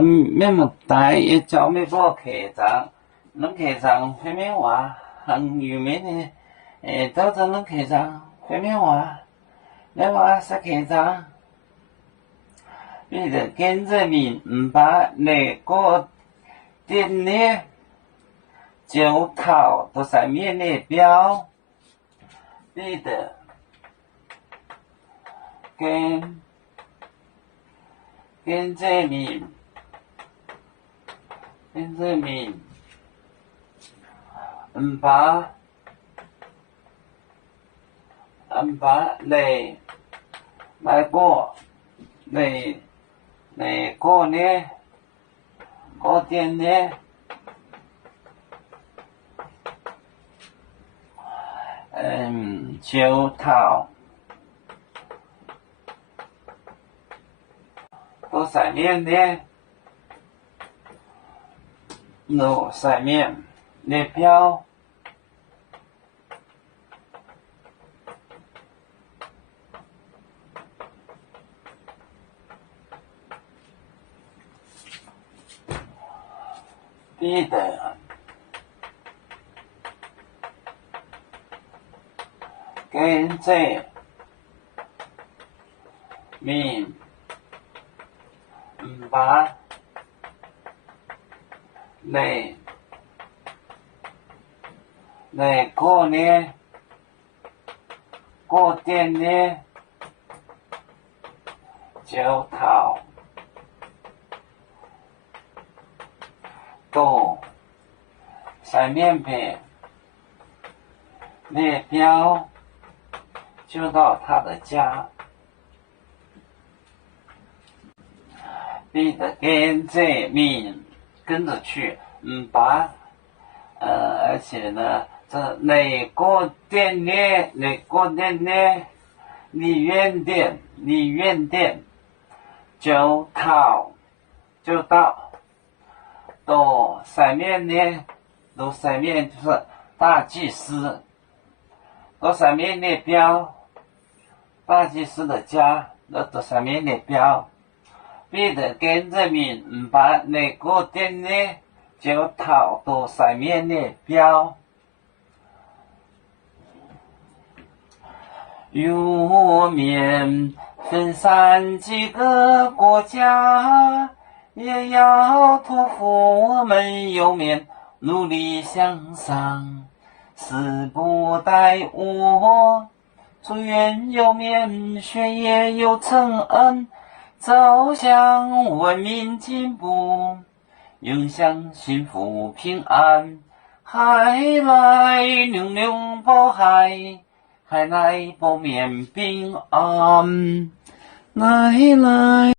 咩么大一叫咩个客栈，恁客栈会咩话？很有名的，到这恁客栈会咩话？你话啥客栈？你的跟着面唔把那个店呢就套到上面的标，你的跟着面。跟着面，唔把你买过你个呢个店呢，就套到上面呢。no 上面列表B的跟着面唔把你个呢个店呢就套到上面边列表就到他的家。你的跟着面跟着去，把而且呢，这哪个店呢？梨园店就到上面呢，到上面就是大祭司，到上面列标，大祭司的家，到上面列标。你的跟着面把那个店呢就套到上面列标。如面分散几个国家，也要托付我们右面努力向上，死不待我。祝愿右面学业有成恩，走向文明进步，影响幸福平安。海来龙龙保海，海来保面平安。来来。